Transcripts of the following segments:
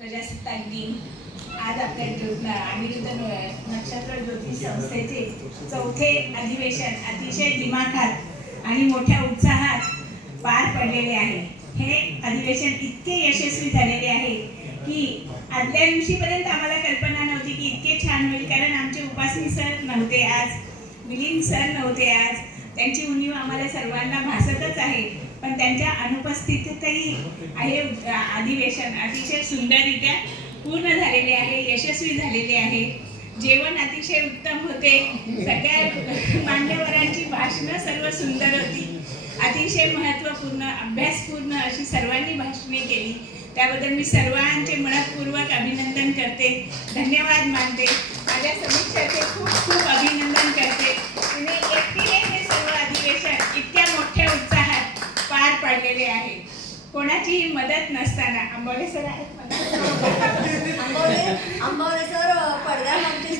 प्रजासत्ताक दिन आज आपल्या अनिरुद्ध नक्षत्र ज्योतिष संस्थेचे चौथे अधिवेशन अतिशय दिमाखात आणि मोठ्या उत्साहात पार पडलेले आहे. हे अधिवेशन इतके यशस्वी झालेले आहे की आदल्या दिवशीपर्यंत आम्हाला कल्पना नव्हती की इतके छान होईल, कारण आमचे उपासनी सर नव्हते आज, मिलिंद सर नव्हते आज. त्यांची उणीव आम्हाला सर्वांना भासतच आहे, पण त्यांच्या अनुपस्थितीतही हे अधिवेशन अतिशय सुंदररित्या पूर्ण झालेले आहे, यशस्वी झालेले आहे. जेवण अतिशय उत्तम होते. सगळ्या मान्यवरांची भाषणं सर्व सुंदर होती. अतिशय महत्त्वपूर्ण अभ्यासपूर्ण अशी सर्वांनी भाषणे केली. त्याबद्दल मी सर्वांचे मनपूर्वक अभिनंदन करते, धन्यवाद मानते. माझ्या समीक्षाचे खूप खूप अभिनंदन करते. तुम्ही एकटीने हे सर्व अधिवेशन इतक्या मोठ्या उत्साहात पार पाडलेले आहे, कोणाचीही मदत नसताना. आंबोले सर आहेत आंबोले सर पडद्यामागचे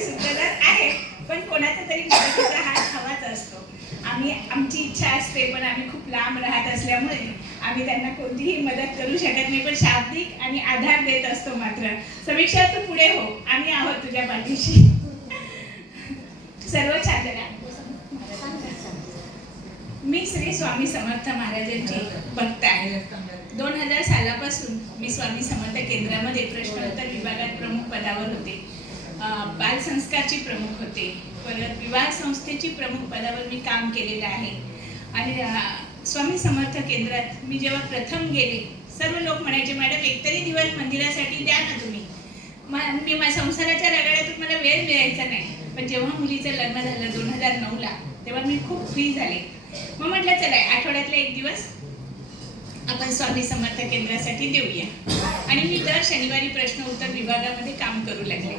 सूत्रधार आहे, पण कोणाचा तरी मदतीचा हात हवाच असतो. आमची इच्छा असते, पण आम्ही खूप लांब राहत असल्यामुळे आम्ही त्यांना कोणतीही मदत करू शकत नाही, पण शाब्दिक आणि आधार देत असतो. मात्र समीक्षा तू पुढे हो, आम्ही आहोत तुझ्या पाठीशी. सर्व छात्र मी श्री स्वामी समर्थ महाराजांची भक्त आहे. 2000 सालापासून मी स्वामी समर्थ केंद्रामध्ये प्रश्नोत्तर विभागात प्रमुख पदावर होते. बालसंस्कारची प्रमुख होते. परत विवाह संस्थेची प्रमुख पदावर मी काम केलेलं आहे. आणि स्वामी समर्थ केंद्रात मी जेव्हा प्रथम गेले, सर्व लोक म्हणायचे, मॅडम एकतरी दिवस मंदिरासाठी द्या ना तुम्ही. मी माझ्या संसाराच्या रगाड्यातून मला वेळ मिळायचा नाही. पण जेव्हा मुलीचं लग्न झालं 2009ला, तेव्हा मी खूप फ्री झाले. मग म्हटलं चला आठवड्यातला एक दिवस आपण स्वामी समर्थ केंद्रासाठी देऊया. आणि मी दर शनिवारी प्रश्न उत्तर विभागामध्ये काम करू लागले.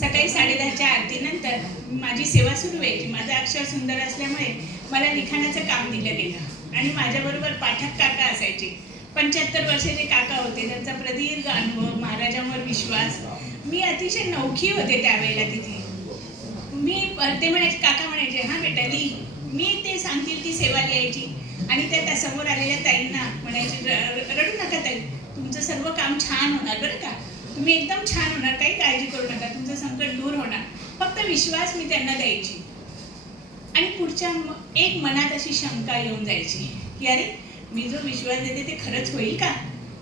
सकाळी 10:30च्या आरतीनंतर माझी सेवा सुरू व्हायची. माझं अक्षर सुंदर असल्यामुळे मला लिखाणाचं काम दिलं गेलं. आणि माझ्याबरोबर पाठक काका असायचे. 75 वर्षाचे काका होते. त्यांचा प्रदीर्घ अनुभव, महाराजांवर विश्वास. मी अतिशय नवखी होते त्यावेळेला तिथे. ते म्हणायचे, काका म्हणायचे, हां बेटा ली, मी ते सांगतील ती सेवा लिहायची. आणि त्या समोर आलेल्या ताईंना म्हणायचे, रडू नका ताई, तुमचं सर्व काम छान होणार बरं का, तुम्ही एकदम छान होणार, काही काळजी करू नका, तुमचं संकट दूर होणार. फक्त विश्वास मी त्यांना द्यायची. आणि पुढच्या एक मनात अशी शंका येऊन जायची की अरे, मी जो विश्वास देते ते खरंच होईल का,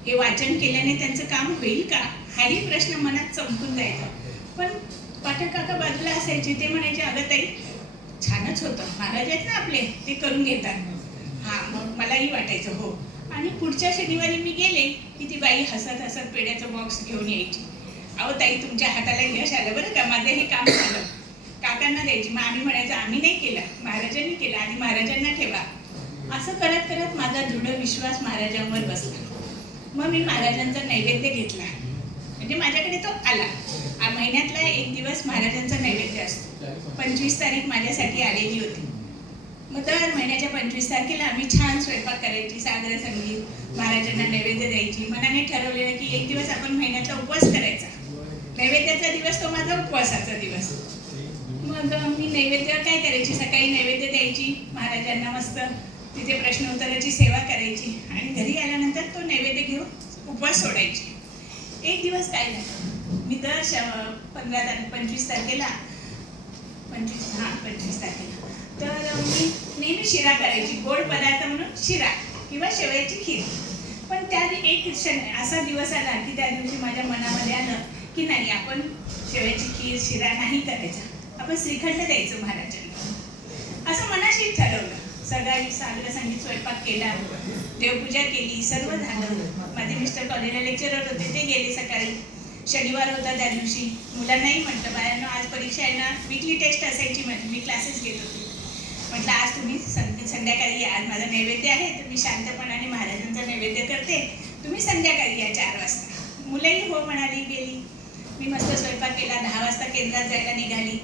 हे वाचन केल्याने त्यांचं काम होईल का, हाही प्रश्न मनात चमकून जायचा. पण पाठक काका बाजूला असायचे. ते म्हणायचे, अगं ताई छानच होतं, महाराज आहेत ना आपले, ते करून घेतात. हां, मग मलाही वाटायचं हो. आणि पुढच्या शनिवारी मी गेले की ती बाई हसत हसत पेढ्याचं बॉक्स घेऊन यायची. अहो ताई, तुमच्या हाताला यश आलं बरं का, माझं हे काम झालं. काकांना द्यायची. मग आम्ही म्हणायचं, आम्ही नाही केलं, महाराजांनी केलं, आणि महाराजांना ठेवा. असं करत करत माझा दृढ विश्वास महाराजांवर बसला. मग मी महाराजांचा नैवेद्य घेतला. म्हणजे माझ्याकडे तो आला. महिन्यातला एक दिवस महाराजांचा नैवेद्य असतो. 25 तारीख माझ्यासाठी आलेली होती. मग दर महिन्याच्या 25 तारखेला आम्ही छान स्वयंपाक करायची, सागर संगीत, महाराजांना नैवेद्य द्यायची. मनाने ठरवलेलं की एक दिवस आपण महिन्यातला उपवास करायचा. नैवेद्याचा दिवस तो माझा उपवासाचा दिवस. मग मी नैवेद्य काय करायची, सकाळी नैवेद्य द्यायची महाराजांना, मस्त तिथे प्रश्नोत्तराची सेवा करायची. आणि घरी आल्यानंतर तो नैवेद्य घेऊन उपवास सोडायची. एक दिवस काय झालं, मी दर 25 तारखेला तर मी नेहमी शिरा करायची, गोड पदार्थ म्हणून शिरा किंवा शेवयाची खीर. पण त्या एक असा दिवस आला की त्या दिवशी माझ्या मनामध्ये आलं की नाही, आपण शेवयाची खीर शिरा नाही करायचा, आपण श्रीखंड द्यायचं महाराजांना. असं मनाशी ठरवलं. सगळ्यांनी सागर संगीत स्वयंपाक केला, देवपूजा केली, सर्व झालं. माझे मिस्टर कॉलेजला लेक्चरर होते, ते गेले सकाळी. शनिवार होता त्या दिवशी. मुलांनाही म्हटलं, बायांनो आज परीक्षा आहे ना, वीकली टेस्ट असायची माझी, मी क्लासेस घेत होते. म्हटलं आज तुम्ही संध्याकाळी या, आज माझा नैवेद्य आहे, तर मी शांतपणाने महाराजांचा नैवेद्य करते, तुम्ही संध्याकाळी या 4 वाजता. मुलंही हो म्हणाली, गेली. मी मस्त स्वयंपाक केला. 10 वाजता केंद्रात जायला निघाली.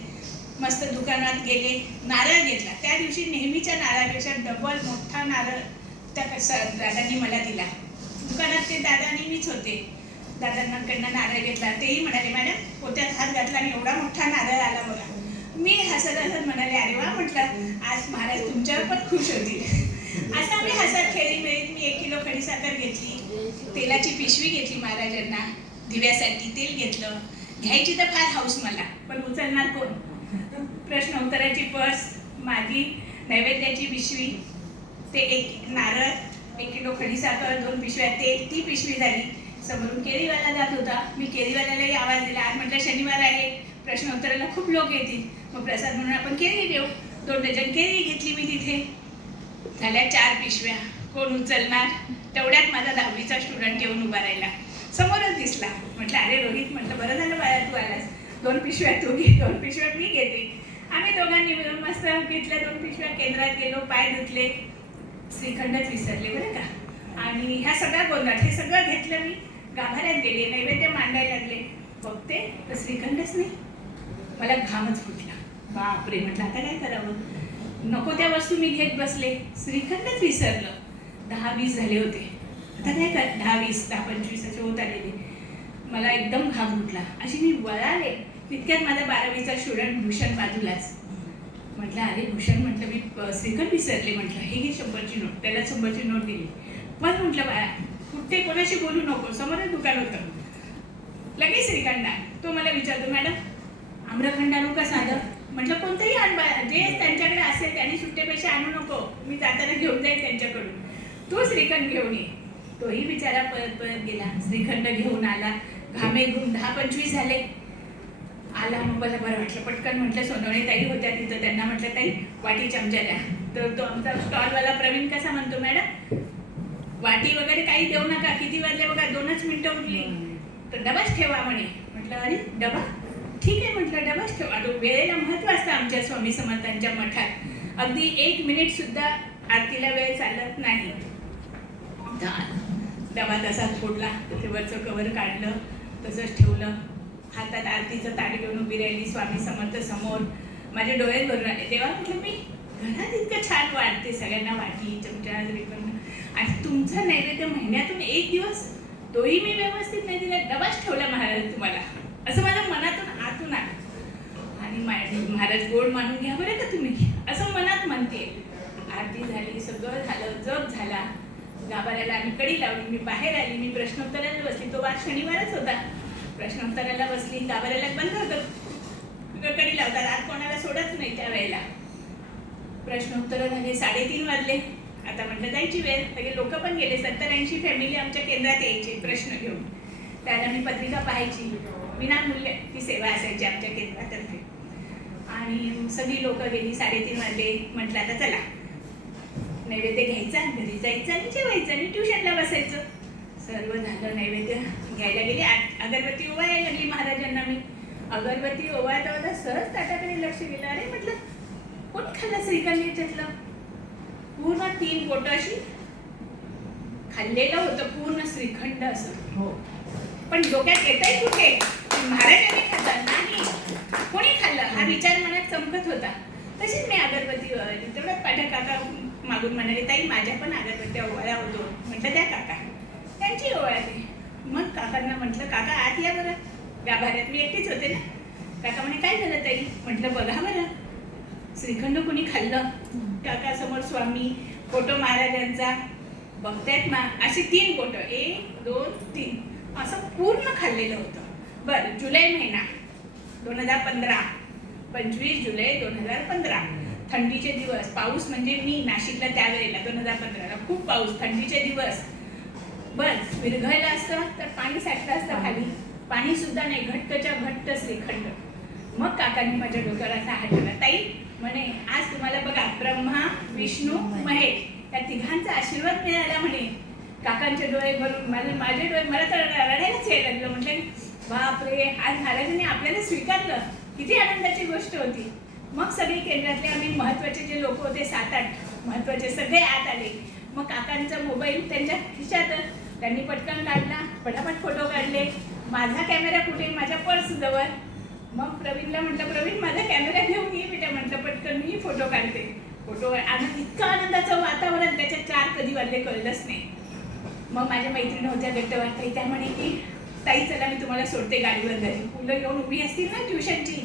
मस्त दुकानात गेले, नारळ घेतला. त्या दिवशी नेहमीच्या नारळापेक्षा डबल मोठा नारळ त्या दादांनी मला दिला. दुकानात ते दादा नेहमीच होते. दादांकडनं नारळ घेतला. तेही म्हणाले, मॅडम पोत्यात हात घातला आणि एवढा मोठा नारळ आला बघा. मी हसत हसत म्हणाले, अरे वा, म्हटलं आज महाराज तुमच्यावर पण खुश होतील. असं आम्ही हसत खेळी मिळत मी 1 किलो खडीसाखर घेतली. तेलाची पिशवी घेतली महाराजांना, दिव्यासाठी तेल घेतलं. घ्यायची तर फार हाऊस मला, पण उचलणार कोण? प्रश्न उत्तराची पर्स, माझी नैवेद्याची पिशवी, ते एक नारळ, 1 किलो खडीसाखर, 2 पिशव्या तेल, ती पिशवी झाली. समोरून केळीवाला जात होता. मी केळीवाल्यालाही आवाज दिला. आज म्हटलं शनिवार आहे, प्रश्न उत्तराला खूप लोक येतील, मग प्रसाद म्हणून आपण केळी देऊ. 2 डझन केळी घेतली मी तिथे. झाल्या 4 पिशव्या. कोण उचलणार? तेवढ्यात माझा 10वीचा स्टुडंट येऊन उभा राहिला, समोरच दिसला. म्हटलं अरे रोहित, म्हटलं बरं झालं बाळा तू आलास. 2 पिशव्या तू घे, 2 पिशव्या मी घेते. आम्ही दोघांनी मिळून मस्त घेतल्या 2 पिशव्या. केंद्रात गेलो, पाय धुतले, श्रीखंडच विसरले बरं का. आणि ह्या सगळ्या गोंधळात हे सगळं घेतलं. मी गाभाऱ्यात गेले, नैवेद्य मांडायला लागले. बघते तर श्रीखंडच नाही. मला घामच फुटला. बापरे, म्हटलं आता काय करावं. नको त्या वस्तू मी घेत बसले, श्रीखंडच विसरलं. 10-20 झाले होते. आता काय कर, 10-20, 10-25 असे होत आलेले. मला एकदम घाम फुटला. अशी मी वळाले, तितक्यात माझा 12वीचा स्टुडंट भूषण बाजूलाच. म्हटलं अरे भूषण, म्हटलं मी श्रीखंड विसरले. म्हटलं हे घे 100ची नोट. त्याला 100ची नोट दिली. पण म्हटलं बाळा, कुठे कोणाशी बोलू नको, समोरच दुकान होतं. लगेच श्रीखंड. तो मला विचारतो, मॅडम आम्रखंड आणू का साधं? म्हटलं कोणतंही आण बाळा, जे त्यांच्याकडे असेल त्यांनी सुट्टे पैसे आणू नको, मी जाताना घेऊन जाईल त्यांच्याकडून. तू श्रीखंड घेऊन ये. तोही बिचारा परत परत गेला. श्रीखंड घेऊन आला. घामे घेऊन 10-25 झाले. आला, मग मला बरं वाटलं. पटकन म्हटलं सोनवणे ताई होत्या तिथं, त्यांना म्हटलं ताई वाटी चमचा द्या. तर तो आमचा स्टॉलवाला प्रवीण कसा म्हणतो, मॅडम वाटी वगैरे काही देऊ नका, किती वाजले बघा, 2च मिनिटं उरली, तर डबाच ठेवा म्हणे. म्हटलं अरे डबा, ठीक आहे म्हटलं डबाच ठेवा. वेळेला महत्त्व असतं आमच्या स्वामी समर्थांच्या मठात. अगदी 1 मिनिट सुद्धा आरतीला वेळ चालत नाही. डबा तसाच फोडला, वरचं कवर काढलं, तसंच ठेवलं. हातात आरतीचं ताट घेऊन उभी राहिली स्वामी समर्थ समोर. माझे डोळे भरून आले. तेव्हा म्हटलं मी घरात इतकं छान वाटते, सगळ्यांना वाटी चमचा श्रीखंड, आणि तुमचा नैवेद्य महिन्यातून 1 दिवस तोही मी व्यवस्थित नाही दिला, डबाच ठेवला महाराज तुम्हाला, असं माझ्या मनातून आतून आलं. आणि महाराज गोड मानून घ्या बरं का तुम्ही, असं मनात म्हणते. आरती झाली, सगळं झालं, जप झाला. गाभाऱ्याला आम्ही कडी लावली. मी बाहेर आली. मी प्रश्नोत्तराला बसली. तो वार शनिवारच होता. प्रश्नोत्तराला बसली. गाभाऱ्याला बंद होतं, कडी लावतात, आज कोणाला सोडत नाही त्या वेळेला. प्रश्नोत्तर झाले, 3:30 वाजले. आता म्हटलं जायची वेळ. सगळे लोक पण गेले. 70-80 फॅमिली आमच्या केंद्रात यायचे प्रश्न घेऊन. त्याला मी पत्रिका पाहायची, विनामूल्य ती सेवा असायची आमच्या केंद्रातर्फे. आणि सगळी लोक गेली. 3:30 वाजले. म्हटलं आता चला नैवेद्य घ्यायचा, घरी जायचं आणि जेवायचं आणि ट्युशनला बसायचं. सर्व झालं. नैवेद्य घ्यायला गेले. अगरबत्ती ओवाळायला लागली महाराजांना. मी अगरबत्ती ओवाळता होता सहज ताटाकडे लक्ष गेलं. अरे म्हटलं कोणी खाल्लं श्रीखंड याच्यातलं? पूर्ण 3 बोटं अशी खाल्लेलं होतं, पूर्ण श्रीखंड असं. हो, पण डोक्यात येतंय कुठे महाराजांनी खाल्लं नाही, कोणी खाल्लं हा विचार मनात चमकत होता. तशीच मी अगरबत्ती ओवाळली. तेवढ्यात पाठक काका मागून म्हणाले, ताई माझ्या पण अगरबत्त्या ओवाळ्या होतो. म्हटलं त्या काका, त्यांची ओवाळली. मग काकांना म्हटलं काका आत या बरं. गाभाऱ्यात मी एकटीच होते ना. काका म्हणे काय झालं ताई? म्हटलं बघा बरं श्रीखंड कोणी खाल्लं. काका समोर स्वामी, फोटो महाराजांचा. बघतायत ना अशी 3 बोटं, 1, 2, 3 असं पूर्ण खाल्लेलं होतं. बरं, जुलै महिना 2015, 25 जुलै 2015, थंडीचे दिवस. पाऊस म्हणजे मी नाशिकला त्यावेळेला 2015ला खूप पाऊस, थंडीचे दिवस. बस विरघळलं असतं तर पाणी साठलं असतं खाली, पाणी सुद्धा नाही, घट्टच्या घट्ट श्रीखंड. मग काकांनी माझ्या डोक्यावर असा हात ठेवला. ताई म्हणे आज तुम्हाला बघा ब्रह्मा, विष्णू, महेश या तिघांचा आशीर्वाद मिळाला म्हणे. काकांचे डोळे भरून माझे डोळे, मला तर रडायलाच यायला लागलं. म्हटलं बापरे, आज महाराजांनी आपल्याला स्वीकारलं, किती आनंदाची गोष्ट होती. मग सगळे केंद्रातले आम्ही महत्त्वाचे जे लोक होते 7-8 महत्त्वाचे सगळे आत आले. मग काकांचा मोबाईल त्यांच्या खिशात, त्यांनी पटकन काढला, पटापट फोटो काढले. माझा कॅमेरा कुठे? माझ्या पर्सजवळ. मग प्रवीणला म्हटलं प्रवीण माझा कॅमेरा घेऊन ये बेटा. म्हटलं पटकन मी फोटो काढते. फोटो आणि इतकं आनंदाचं वातावरण, त्याच्यात 4 कधी वाजले कळलंच नाही. मग माझ्या मैत्रिणी होत्या गट्टवारताई, त्या म्हणे की ताई चला मी तुम्हाला सोडते गाडीवर घरी. मुलं घेऊन उभी असतील ना ट्युशनची.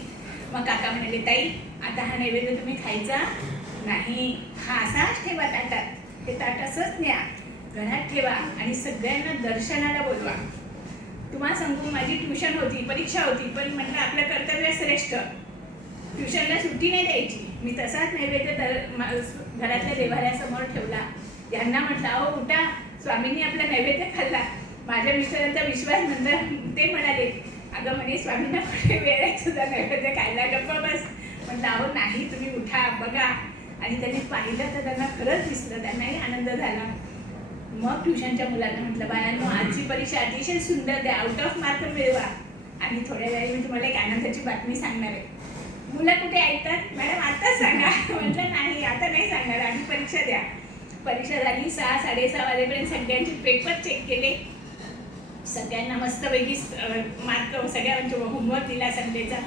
मग काका म्हणाले ताई आता हा नैवेद्य तुम्ही खायचा नाही, हा असाच ठेवा ताटात, ते ताट असंच न्या. घरात ठेवा आणि सगळ्यांना दर्शनाला बोलवा. तुम्हाला सांगू, माझी ट्युशन होती, परीक्षा होती, पण म्हटलं आपलं कर्तव्य श्रेष्ठ. ट्युशनला सुट्टी नाही द्यायची. मी तसाच नैवेद्य घरातल्या देवाऱ्यासमोर ठेवला. यांना म्हटलं, अहो उठा, स्वामींनी आपला नैवेद्य खाल्ला. माझ्या मिस्टरांचा विश्वास नंतर ते म्हणाले, अगं म्हणे स्वामींना कुठे वेळ आहे तुझा नैवेद्य खायला, गप्प बस. म्हटलं अहो नाही, तुम्ही उठा बघा. आणि त्यांनी पाहिलं तर त्यांना खरंच दिसलं, त्यांनाही आनंद झाला. मग ट्युशनच्या मुलांना म्हटलं, बाळांनो आजची परीक्षा अतिशय सुंदर द्या, आउट ऑफ मार्क मिळवा. आणि थोड्या वेळी मी तुम्हाला एक आनंदाची बातमी सांगणार आहे. मुलं कुठे ऐकतात, मॅडम आताच सांगा. म्हटलं नाही, आता नाही सांगणार, आधी परीक्षा द्या. परीक्षा झाली, 6-6:30 वाजेपर्यंत सगळ्यांचे पेपर चेक केले. सगळ्यांना मस्तपैकी मार्क, सगळ्यांचे होमवर्क दिला संडेचा.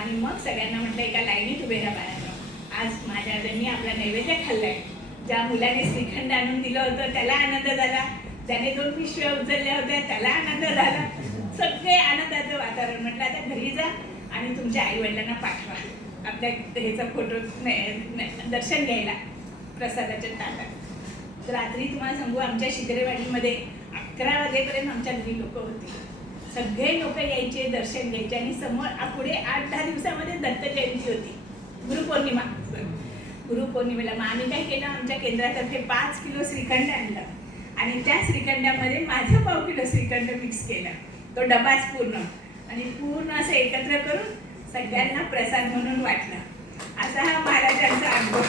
आणि मग सगळ्यांना म्हटलं एका लाईनीत उभे राहा बाळांनो, आज माझ्यानी आपला नैवेद्य खाल्लाय. ज्या मुलाने श्रीखंड आणून दिलं होतं त्याला आनंद झाला, ज्याने 2 पिशव्या उचलल्या होत्या त्याला आनंद झाला. सगळे आनंदाचं वातावरण. म्हटलं आता घरी जा आणि तुमच्या आईवडिलांना पाठवा आपल्या ह्याचा फोटो दर्शन घ्यायला प्रसादाच्या ताटात. रात्री तुम्हाला सांगू, आमच्या शिगरेवाडीमध्ये 11 वाजेपर्यंत आमच्या घरी लोक होते. सगळे लोक यायचे, दर्शन घ्यायचे. आणि समोर पुढे 8-10 दिवसामध्ये दत्त जयंती होती, गुरुपौर्णिमा. गुरुपौर्णिमेला मग आम्ही काय केलं, आमच्या केंद्रातर्फे 5 किलो श्रीखंड आणलं आणि त्या श्रीखंडामध्ये माझं 1/2 किलो श्रीखंड मिक्स केलं, तो डबाच पूर्ण. आणि पूर्ण असं एकत्र करून सगळ्यांना प्रसाद म्हणून वाटला. असा हा महाराजांचा अनुभव.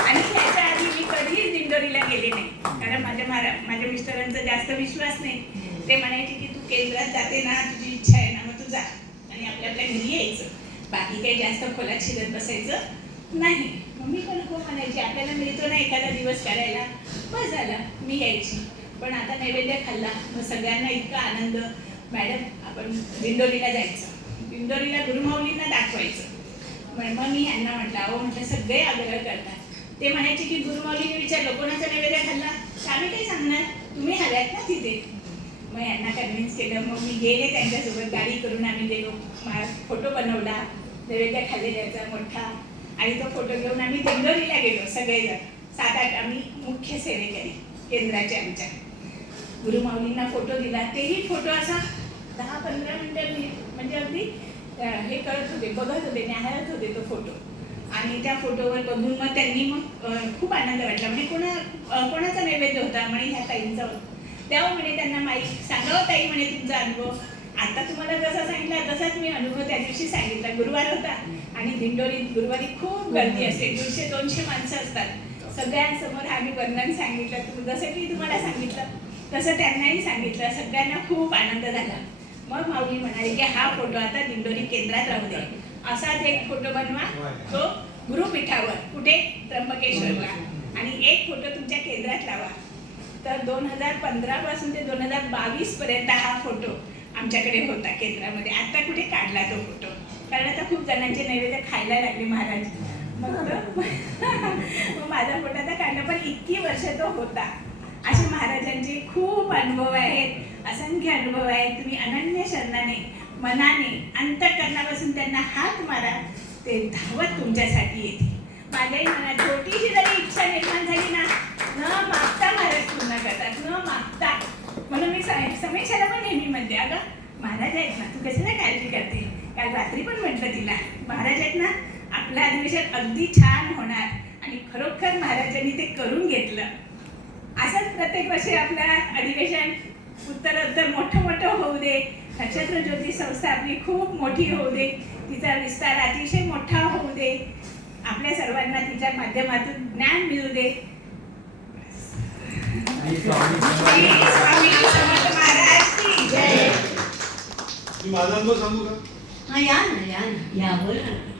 आणि त्याच्या आधी मी कधीच दिंडोरीला गेले नाही, कारण माझ्या मिस्टरांचा जास्त विश्वास नाही. ते म्हणायचे की तू केंद्रात जाते ना, तुझी इच्छा आहे ना, मग तू जा आणि आपल्या घरी यायचं, बाकी काही जास्त खोलात शिरत बसायचं नाही. मग मी पण खूप म्हणायची, आपल्याला मिळतो ना एखादा दिवस करायला, बस झालं, मी यायची. पण आता नैवेद्य खाल्ला, मग सगळ्यांना इतका आनंद. मॅडम आपण दिंडोरीला जायचं, दिंडोरीला गुरुमाऊलींना दाखवायचं. मग मी यांना म्हटलं, अहो म्हटलं सगळे आग्रह करतात. ते म्हणायचे की गुरुमाऊलीने विचारलं कोणाचा नैवेद्य खाल्ला, आम्ही काही सांगणार, तुम्ही आल्यात ना तिथे. मग यांना कन्व्हिन्स केलं. मग मी गेले त्यांच्यासोबत, गाडी करून आम्ही गेलो. फोटो बनवला नैवेद्य खाल्लेल्याचा मोठा, आणि तो फोटो घेऊन आम्ही दिंडोरीला गेलो. सगळेजण 7-8 आम्ही मुख्य सेवेकरी केंद्राचे आमच्या. गुरुमाऊलींना फोटो दिला. तेही फोटो असा 10-15 मिनिटं म्हणजे अगदी हे करत होते, बघत होते, न्याहाळत होते तो फोटो. आणि त्या फोटोवर बघून मग त्यांनी खूप आनंद वाटला. म्हणजे कोणाचा नैवेद्य होता, म्हणे ह्या ताईंचा होता. तेव्हा म्हणे त्यांना माहीत, सांगावं ताई म्हणे तुमचा अनुभव. आता तुम्हाला जसा सांगितला तसाच मी अनुभव त्या दिवशी सांगितला. गुरुवार होता आणि दिंडोरीत गुरुवारी खूप गर्दी असते, 150-200 माणसं असतात. सगळ्यांसमोर आम्ही वर्णन सांगितलं, जसं की तुम्हाला सांगितलं तसं त्यांनाही सांगितलं. सगळ्यांना खूप आनंद झाला. मग माऊली म्हणाली की हा फोटो आता दिंडोरी केंद्रात राहू दे, असाच एक फोटो बनवा, तो गुरुपीठावर कुठे त्र्यंबकेश्वरला, आणि एक फोटो तुमच्या केंद्रात लावा. तर 2015 पासून ते 2022 पर्यंत हा फोटो आमच्याकडे होता केंद्रामध्ये. आता कुठे काढला तो फोटो, कारण आता खूप जणांचे नैवेद्य खायला लागले महाराज. मग माझा फोटो आता काढला, पण इतकी वर्ष तो होता. असे महाराजांचे खूप अनुभव आहेत, असंख्य अनुभव आहेत. तुम्ही अनन्य शरणाने, मनाने, अंतःकरणापासून त्यांना हाक मारा, ते धावत तुमच्यासाठी येते. माझ्याही मनात छोटीशी जरी इच्छा निर्माण झाली ना, न मागता महाराज पूर्ण करतात, न मागता. म्हणून मी समीक्षाला पण नेहमी म्हणते, अगं महाराज आहेत ना, तू कशाला काळजी करते. काल रात्री पण म्हटलं तिला, महाराज आहेत ना, आपलं अधिवेशन अगदी छान होणार. आणि खरोखर महाराजांनी ते करून घेतलं. असंच प्रत्येक वर्षी आपलं अधिवेशन उत्तरोत्तर मोठं होऊ दे. नक्षत्र ज्योती संस्था आपली खूप मोठी होऊ दे, तिचा विस्तार अतिशय मोठा होऊ दे, आपल्या सर्वांना तिच्या माध्यमातून ज्ञान मिळू दे. स्वामी समर्थ महाराज की जय. माझा अनुभव सांगू का? हा, या ना, या ना, या बोला ना.